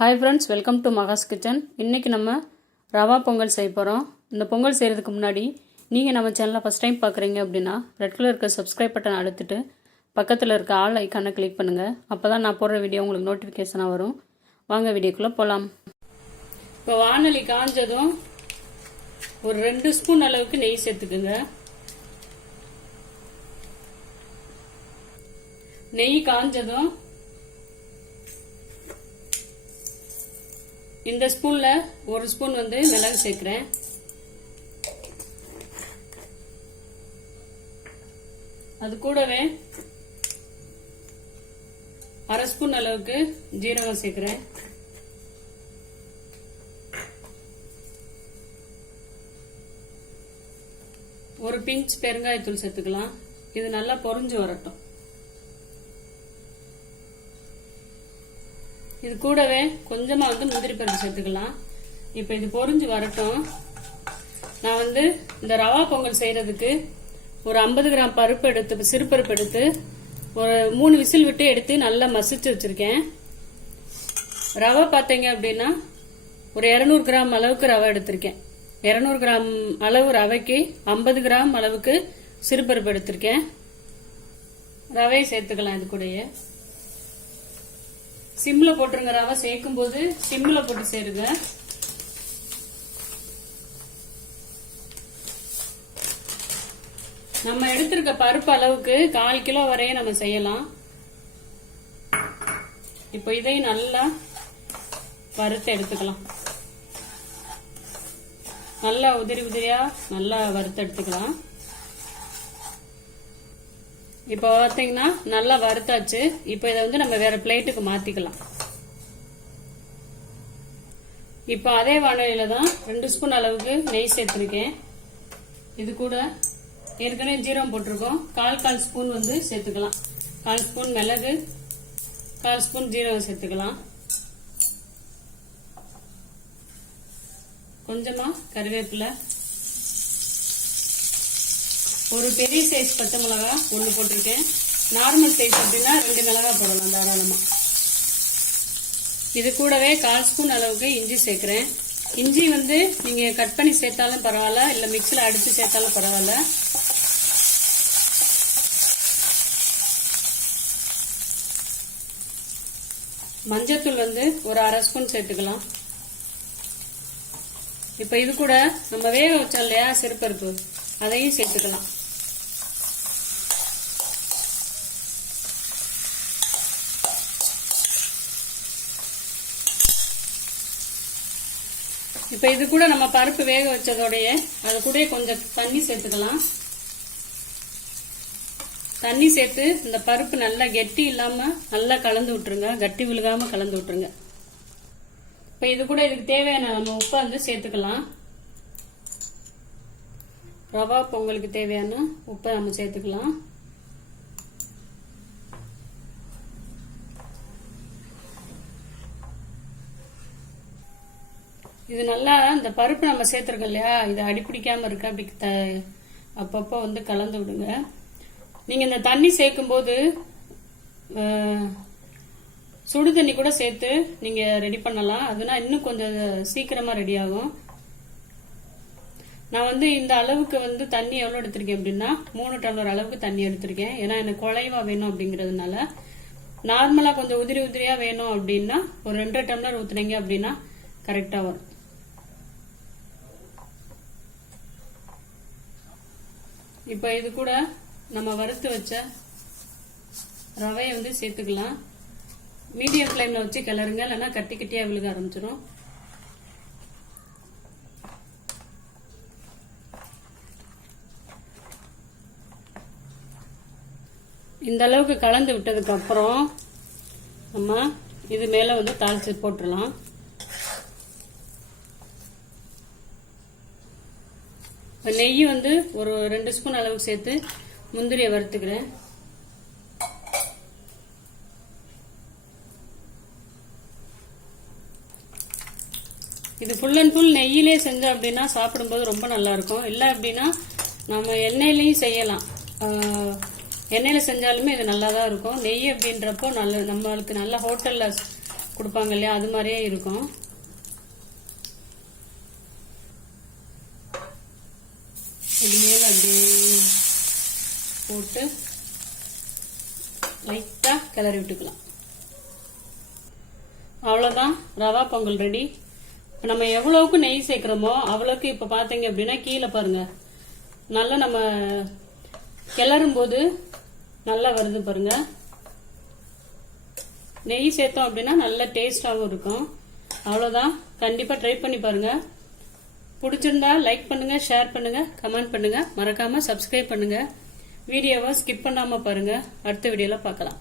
Hi friends, welcome to Maha's kitchen. இன்றைக்கி நம்ம ரவா பொங்கல் செய்ய போகிறோம். இந்த பொங்கல் செய்கிறதுக்கு முன்னாடி நீங்கள் நம்ம சேனலை ஃபஸ்ட் டைம் பார்க்குறீங்க அப்படின்னா ரெட் கலர் இருக்க சப்ஸ்கிரைப் பட்டன் அழுத்திட்டு பக்கத்தில் இருக்க ஆல் ஐக்கானை கிளிக் பண்ணுங்கள். அப்போ தான் நான் போடுற வீடியோ உங்களுக்கு நோட்டிஃபிகேஷனாக வரும். வாங்க வீடியோக்குள்ளே போகலாம். இப்போ வானொலி காஞ்சதும் ஒரு 2 ஸ்பூன் அளவுக்கு நெய் சேர்த்துக்குங்க. நெய் காஞ்சதும் இந்த ஸ்பூன்ல 1 ஸ்பூன் மிளகு சேர்க்கிறேன். அது கூடவே 1/2 ஸ்பூன் அளவுக்கு ஜீரகம் சேர்க்கிறேன். ஒரு பிஞ்ச் பெருங்காயத்தூள் சேர்த்துக்கலாம். இது நல்லா பொரிஞ்சு வரட்டும். இது கூடவே கொஞ்சமா முந்திரி பருப்பு சேர்த்துக்கலாம். இப்ப இது பொரிஞ்சு வரட்டும். நான் இந்த ரவா பொங்கல் செய்யறதுக்கு ஒரு 50 கிராம் பருப்பு எடுத்து, சிறுபருப்பு எடுத்து ஒரு 3 விசில் விட்டு எடுத்து நல்லா மசிச்சு வச்சிருக்கேன். ரவை பார்த்தீங்க அப்படின்னா ஒரு 200 கிராம் அளவுக்கு ரவை எடுத்திருக்கேன். 200 கிராம் அளவு ரவைக்கு 50 கிராம் அளவுக்கு சிறுபருப்பு எடுத்திருக்கேன். ரவையை சேர்த்துக்கலாம். இது கூடயே சிம்ல போட்டுருங்க. ரவை சேர்க்கும் போது சிம்ல போட்டு சேருங்க. நம்ம எடுத்திருக்க பருப்பு அளவுக்கு 1/4 கிலோ வரைய நம்ம செய்யலாம். இப்போ இதையும் நல்லா வறுத்து எடுத்துக்கலாம். நல்லா உதிரி உதிரியா நல்லா வறுத்து எடுத்துக்கலாம். இப்போ பாத்தீங்கன்னா நல்லா வறுத்தாச்சு. இப்போ இதை நம்ம வேற பிளேட்டுக்கு மாத்திக்கலாம். இப்போ அதே வானலியில தான் 2 ஸ்பூன் அளவுக்கு நெய் சேர்த்திருக்கேன். இது கூட ஏற்கனவே ஜீரகம் போட்டிருக்கோம். 1/4 ஸ்பூன் சேர்த்துக்கலாம். 1/4 ஸ்பூன் மிளகு, 1/4 ஸ்பூன் ஜீரகம் சேர்த்துக்கலாம். கொஞ்சமா கறிவேப்பிலை, ஒரு பெரிய சைஸ் பச்சை மிளகா 1 போட்டிருக்கேன். நார்மல் சைஸ் அப்படின்னா 2 மிளகா போடலாம் தாராளமா. இது கூடவே 1/4 ஸ்பூன் அளவுக்கு இஞ்சி சேர்க்கிறேன். இஞ்சி நீங்க கட் பண்ணி சேர்த்தாலும் பரவாயில்ல, இல்ல மிக்சில அடிச்சு சேர்த்தாலும் பரவாயில்ல. மஞ்சத்தூள் ஒரு 1/2 ஸ்பூன் சேர்த்துக்கலாம். இப்ப இது கூட நம்ம வேக வச்சோம் இல்லையா சிறுபருப்பு, அதையும் சேர்த்துக்கலாம். இப்ப இது கூட நம்ம பருப்பு வேக வச்சதோடைய அது கூட கொஞ்சம் தண்ணி சேர்த்துக்கலாம். தண்ணி சேர்த்து இந்த பருப்பு நல்லா கெட்டி இல்லாம நல்லா கலந்து விட்டுருங்க. கட்டி விழுகாம கலந்து விட்டுருங்க. இப்ப இது கூட இதுக்கு தேவையான நம்ம உப்பை சேர்த்துக்கலாம். ரவா பொங்கலுக்கு தேவையான உப்பை நம்ம சேர்த்துக்கலாம். இது நல்லா இந்த பருப்பு நம்ம சேர்த்துருக்கோம் இல்லையா, இது அடிப்பிடிக்காம இருக்கு. அப்படி அப்பப்போ கலந்து விடுங்க. நீங்க இந்த தண்ணி சேர்க்கும் போது சுடு தண்ணி கூட சேர்த்து நீங்க ரெடி பண்ணலாம். அதுனா இன்னும் கொஞ்சம் சீக்கிரமா ரெடி ஆகும். நான் இந்த அளவுக்கு தண்ணி எவ்வளவு எடுத்திருக்கேன் அப்படின்னா 3 டம்ளர் அளவுக்கு தண்ணி எடுத்திருக்கேன். ஏன்னா எனக்கு குழைவா வேணும் அப்படிங்கறதுனால. நார்மலா கொஞ்சம் உதிரி உதிரியா வேணும் அப்படின்னா ஒரு 2 டம்ளர் ஊத்துனீங்க அப்படின்னா கரெக்டா வரும். இப்ப இது கூட நம்ம வறுத்து வச்ச ரவையை சேர்த்துக்கலாம். மீடியம் ஃப்ளேம்ல வச்சு கிளறுங்க, இல்லைன்னா கட்டி கட்டியா விழுக ஆரம்பிச்சிடும். இந்த அளவுக்கு கலந்து விட்டதுக்கு அப்புறம் நம்ம இது மேல தாளிச்சு போட்டுடலாம். நெய் ஒரு 2 ஸ்பூன் அளவுக்கு சேர்த்து முந்திரியை வறுத்துக்கிறேன். இது ஃபுல் அண்ட் ஃபுல் நெய்யிலே செஞ்சோம் அப்படின்னா சாப்பிடும்போது ரொம்ப நல்லா இருக்கும். இல்லை அப்படின்னா நம்ம எண்ணெயிலையும் செய்யலாம். எண்ணெயில செஞ்சாலுமே இது நல்லா தான் இருக்கும். நெய் அப்படின்றப்போ நம்மளுக்கு நல்ல ஹோட்டல்ல கொடுப்பாங்க இல்லையா, அது மாதிரியே இருக்கும். இது மேல அப்படியே போட்டு லைட்டா கிளறி விட்டுக்கலாம். அவ்வளவுதான், ரவா பொங்கல் ரெடி. இப்போ நம்ம எவ்வளவுக்கு நெய் சேர்க்கிறோமோ அவ்வளவுக்கு இப்போ பார்த்தீங்க அப்படின்னா கீழே பாருங்க, நல்லா நம்ம கிளறும் போது நல்லா வருது பாருங்க. நெய் சேர்த்தோம் அப்படின்னா நல்ல டேஸ்டாகவும் இருக்கும். அவ்வளோதான், கண்டிப்பாக ட்ரை பண்ணி பாருங்க. பிடிச்சிருந்தா லைக் பண்ணுங்க, ஷேர் பண்ணுங்க, கமெண்ட் பண்ணுங்க, மறக்காம சப்ஸ்கிரைப் பண்ணுங்க. வீடியோவை ஸ்கிப் பண்ணாம பாருங்க. அடுத்த வீடியோல பார்க்கலாம்.